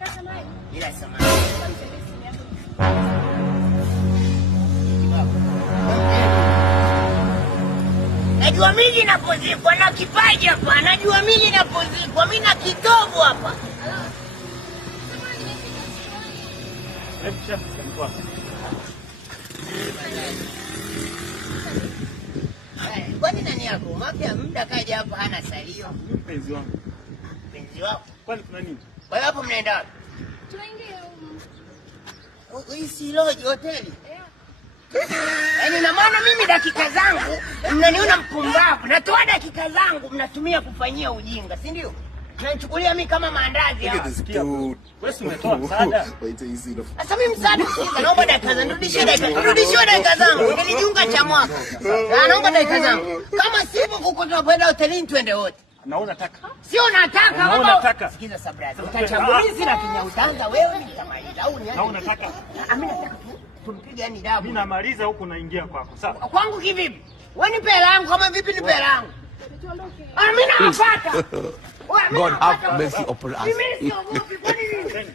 Bila samani. Najua mimi napozikwa na kipaji hapa. Najua mimi napozikwa. Mimi na kitovu hapa. Kwani nani yako? Mapya muda kaja hapa hana salio. Mpenzi wangu. Mpenzi wako? Kwani kuna nini? Kwa hiyo hapo mnaenda wapi? Tunaingia huko. Hii si lodge hoteli. Yaani na maana mimi dakika zangu mnaniona mpumbavu. Natoa dakika zangu mnatumia kufanyia ujinga, si ndio? Mnachukulia mimi kama maandazi hapa. Wewe umetoa msaada. Sasa mimi msaada sika, naomba dakika zangu, rudishie dakika zangu. Nilijiunga cha mwaka. Naomba dakika zangu. Kama sivyo huko tunapoenda hotelini twende wote. Naona taka. Sio nataka baba. Naona taka. Sikiza Sabraza. Utachagulizi na Kinyautanza wewe ni kama hili au ni? Naona taka. Mimi nataka tumpige yani dabu. Mimi namaliza huko naingia kwako. Sawa. Kwangu kivipi? Wewe nipe hela yangu kama vipi nipe hela yangu? Mimi nafuata. God have mercy upon us. Mimi siogopi kwa nini?